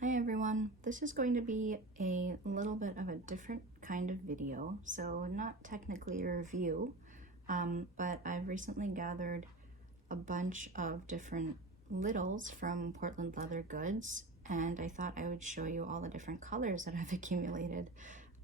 Hi everyone, this is going to be a little bit of a different kind of video, so not technically a review, but I've recently gathered a bunch of different littles from Portland Leather Goods, and I thought I would show you all the different colors that I've accumulated.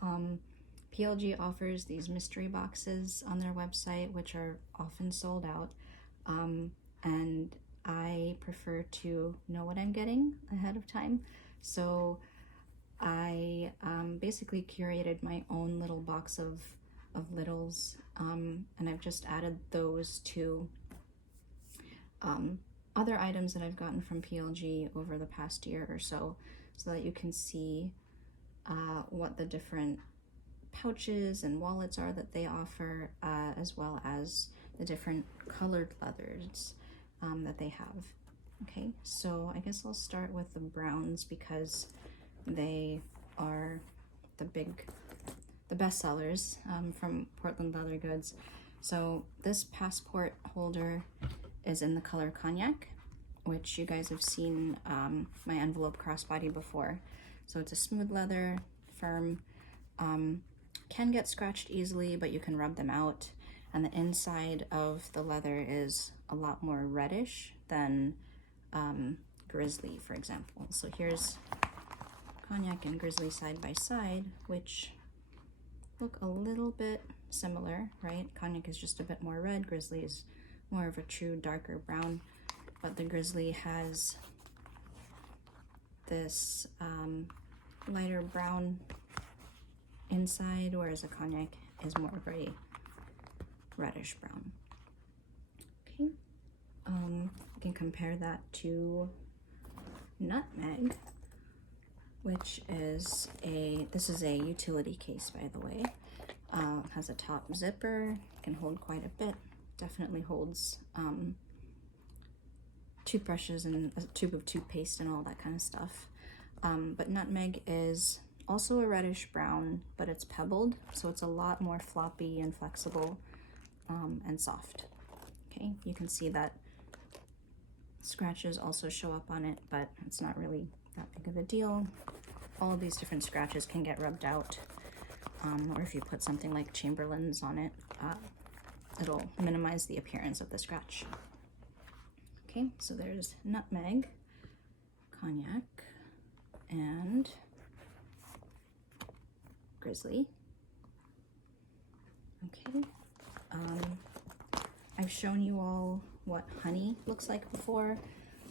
PLG offers these mystery boxes on their website, which are often sold out, and I prefer to know what I'm getting ahead of time. So I basically curated my own little box of littles, and I've just added those to other items that I've gotten from PLG over the past year or so that you can see what the different pouches and wallets are that they offer, as well as the different colored leathers that they have. Okay, so I guess I'll start with the browns because they are the best sellers from Portland Leather Goods. So this passport holder is in the color Cognac, which you guys have seen my envelope crossbody before. So it's a smooth leather, firm, can get scratched easily, but you can rub them out. And the inside of the leather is a lot more reddish than Grizzly, for example. So here's Cognac and Grizzly side by side, which look a little bit similar, right? Cognac is just a bit more red, Grizzly is more of a true darker brown, but the Grizzly has this lighter brown inside, whereas a Cognac is more of a reddish brown. Okay, you can compare that to Nutmeg, which is this is a utility case, by the way. Has a top zipper, can hold quite a bit, definitely holds toothbrushes and a tube of toothpaste and all that kind of stuff. But Nutmeg is also a reddish brown, but it's pebbled, so it's a lot more floppy and flexible and soft. Okay, you can see that scratches also show up on it, but it's not really that big of a deal. All of these different scratches can get rubbed out, or if you put something like Chamberlain's on it, it'll minimize the appearance of the scratch. Okay, so there's Nutmeg, Cognac, and Grizzly. Okay, I've shown you all what honey looks like before,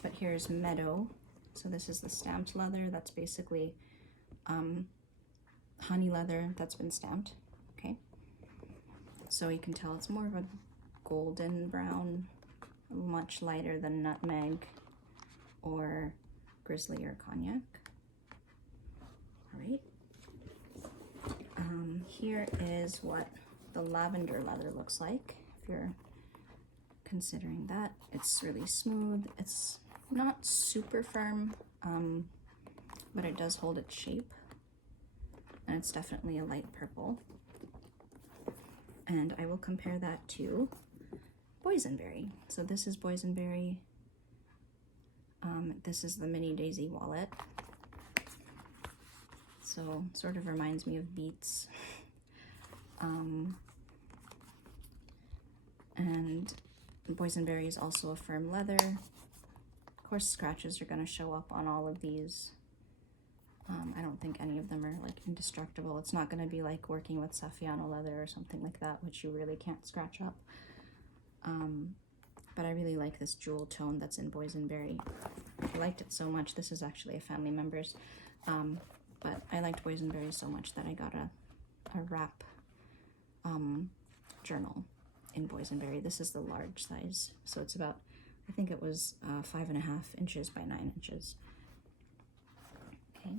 but here's Meadow. So this is the stamped leather. That's basically honey leather that's been stamped. Okay, so you can tell it's more of a golden brown, much lighter than Nutmeg or Grizzly or Cognac. All right. Here is what the lavender leather looks like, if you're considering that. It's really smooth. It's not super firm, but it does hold its shape. And it's definitely a light purple. And I will compare that to Boysenberry. So this is Boysenberry. This is the mini daisy wallet. So sort of reminds me of Beats. And Boysenberry is also a firm leather. Of course, scratches are going to show up on all of these. I don't think any of them are like indestructible. It's not going to be like working with Saffiano leather or something like that, which you really can't scratch up. But I really like this jewel tone that's in Boysenberry. I liked it so much. This is actually a family member's. But I liked Boysenberry so much that I got a wrap journal in Boysenberry. This is the large size, so it's about, I think it was 5.5 inches by 9 inches. Okay,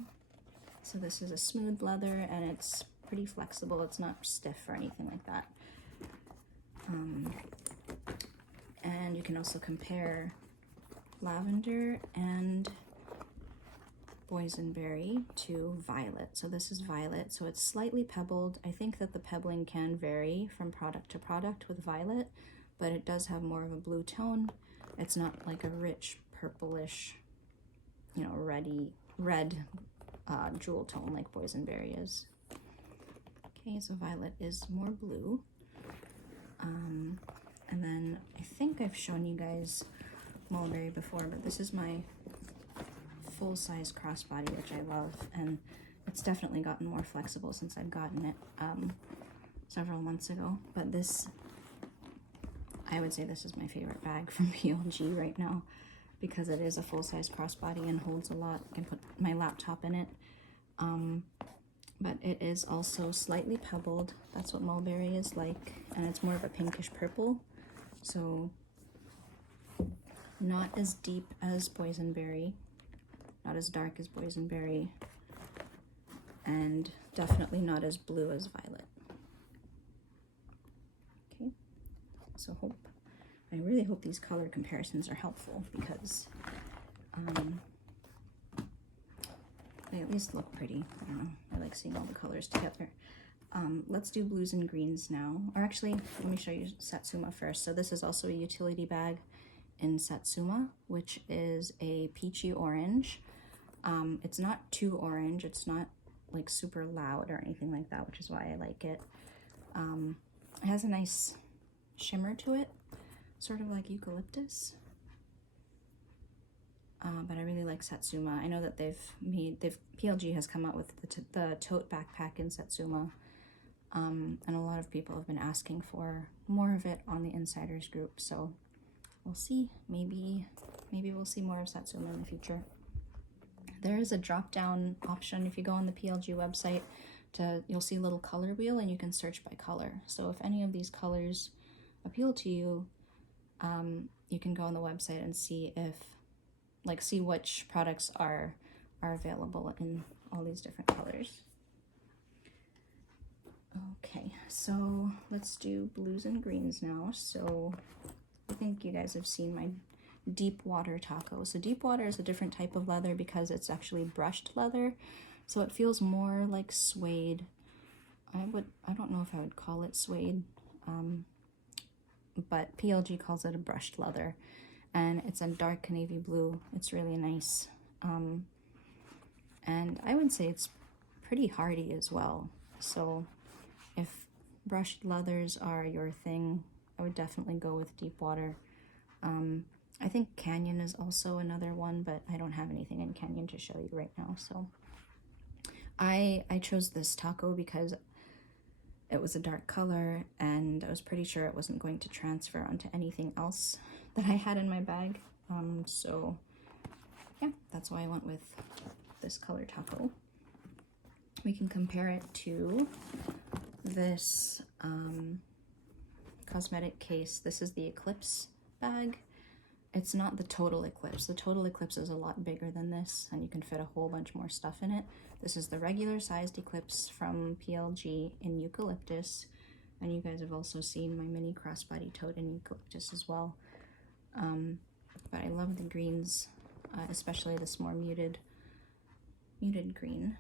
so this is a smooth leather and it's pretty flexible. It's not stiff or anything like that. And you can also compare Lavender and Boysenberry to Violet. So this is Violet, so it's slightly pebbled. I think that the pebbling can vary from product to product with Violet, but it does have more of a blue tone. It's not like a rich purplish, you know, red jewel tone like Boysenberry is. Okay, so violet is more blue. And then I think I've shown you guys Mulberry before, but this is my full-size crossbody, which I love, and it's definitely gotten more flexible since I've gotten it several months ago. But this, I would say this is my favorite bag from PLG right now, because it is a full-size crossbody and holds a lot. I can put my laptop in it. But it is also slightly pebbled. That's what Mulberry is like, and it's more of a pinkish purple, so not as deep as Boysenberry, not as dark as Boysenberry, and definitely not as blue as violet. Okay, so I really hope these color comparisons are helpful, because they at least look pretty. I don't know, I like seeing all the colors together. Let's do blues and greens now. Or actually, let me show you Satsuma first. So this is also a utility bag in Satsuma, which is a peachy orange. It's not too orange, it's not like super loud or anything like that, which is why I like it. It has a nice shimmer to it, sort of like Eucalyptus. But I really like Satsuma. I know that PLG has come out with the tote backpack in Satsuma, and a lot of people have been asking for more of it on the insiders group, so we'll see. Maybe we'll see more of Satsuma in the future. There is a drop-down option if you go on the PLG website. You'll see a little color wheel, and you can search by color. So if any of these colors appeal to you, you can go on the website and see which products are available in all these different colors. Okay, so let's do blues and greens now. So I think you guys have seen my deep water taco. So deep water is a different type of leather because it's actually brushed leather, so it feels more like suede. I don't know if I would call it suede, but PLG calls it a brushed leather, and it's a dark navy blue. It's really nice, and I would say it's pretty hardy as well. So if brushed leathers are your thing, I would definitely go with deep water. I think Canyon is also another one, but I don't have anything in Canyon to show you right now. So I chose this taco because it was a dark color, and I was pretty sure it wasn't going to transfer onto anything else that I had in my bag. So yeah, that's why I went with this color taco. We can compare it to this cosmetic case. This is the Eclipse bag. It's not the Total Eclipse. The Total Eclipse is a lot bigger than this, and you can fit a whole bunch more stuff in it. This is the regular sized Eclipse from PLG in Eucalyptus, and you guys have also seen my mini crossbody tote in Eucalyptus as well. But I love the greens, especially this more muted green.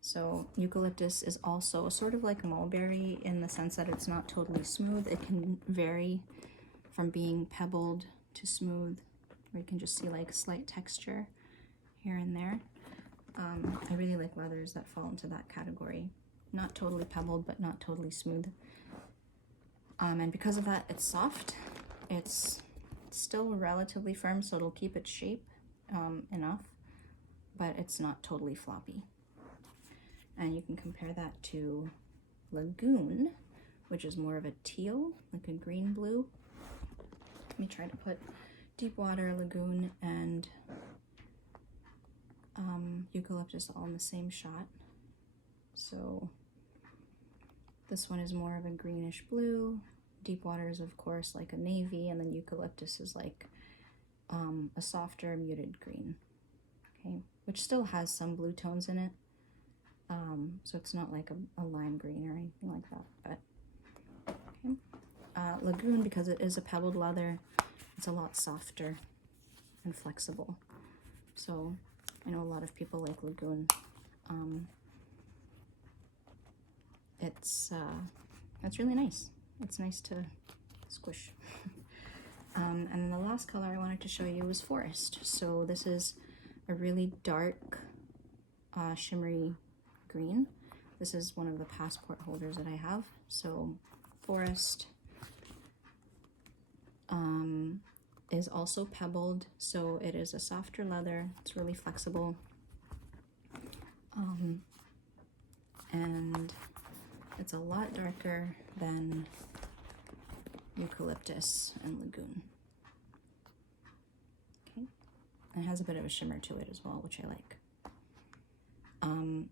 So Eucalyptus is also sort of like Mulberry in the sense that it's not totally smooth. It can vary from being pebbled to smooth, where you can just see like slight texture here and there. I really like leathers that fall into that category. Not totally pebbled, but not totally smooth. And because of that, it's soft. It's still relatively firm, so it'll keep its shape enough, but it's not totally floppy. And you can compare that to Lagoon, which is more of a teal, like a green blue. Let me try to put deep water, Lagoon, and Eucalyptus all in the same shot. So this one is more of a greenish blue. Deep water is of course like a navy, and then Eucalyptus is like a softer muted green, okay, which still has some blue tones in it. So it's not like a lime green or anything like that, but okay. Lagoon, because it is a pebbled leather, it's a lot softer and flexible. So I know a lot of people like Lagoon. It's really nice. It's nice to squish. And then the last color I wanted to show you was Forest. So this is a really dark, shimmery green. This is one of the passport holders that I have. So Forest is also pebbled, so it is a softer leather. It's really flexible. And it's a lot darker than Eucalyptus and Lagoon. Okay, and it has a bit of a shimmer to it as well, which I like.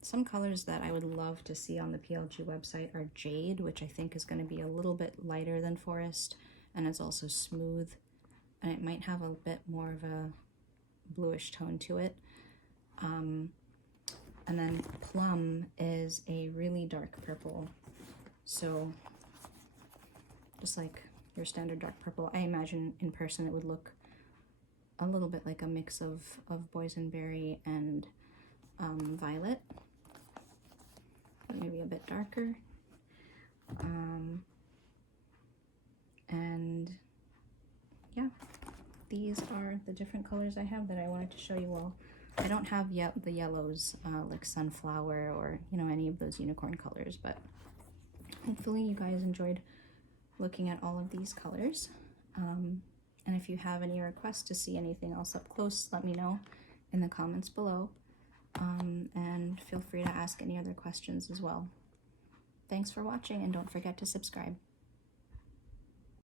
Some colors that I would love to see on the PLG website are Jade, which I think is going to be a little bit lighter than Forest, and it's also smooth, and it might have a bit more of a bluish tone to it. And then Plum is a really dark purple, so just like your standard dark purple. I imagine in person it would look a little bit like a mix of Boysenberry and violet, but maybe a bit darker. And yeah, these are the different colors I have that I wanted to show you all. I don't have yet the yellows like sunflower or, you know, any of those unicorn colors, but hopefully you guys enjoyed looking at all of these colors. And if you have any requests to see anything else up close, let me know in the comments below. And feel free to ask any other questions as well. Thanks for watching, and don't forget to subscribe.